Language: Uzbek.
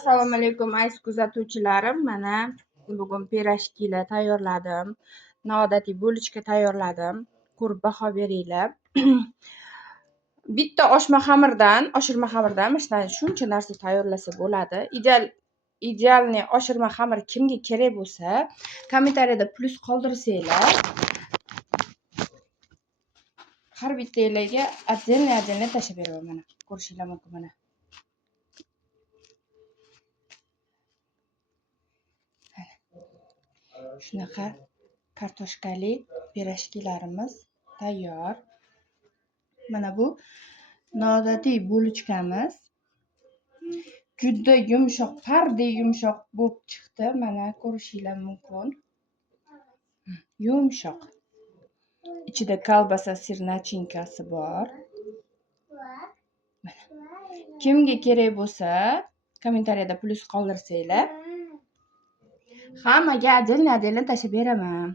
Assalomu alaykum aziz kuzatuvchilarim. Mana bugun pirojkilar tayyorladim. Noodatiy bulochka tayyorladim. Ko'rib baho beringlar. Bitta oshirma xamirdan mana shuncha narsa tayyorlasa bo'ladi. Idealniy oshirma xamir kimga kerak bo'lsa, kommentariyada plus qoldirsanglar. Har bittanglarga отдельно tashlab beraman. Mana ko'rishinglar mumkin mana. Shunaqa kartoshkali pirojkilarimiz tayyor. Mana bu noodatiy bulochkamiz. Juda yumshoq, pardek yumshoq bo'lib chiqdi. Mana ko'rishinglar mumkin. Yumshoq. Ichida kolbasa, sir nachinkasi bor. Mana. Kimga kerak bo'lsa, kommentariyada plus qoldirsanglar, hammaga отдельно tashlab beraman.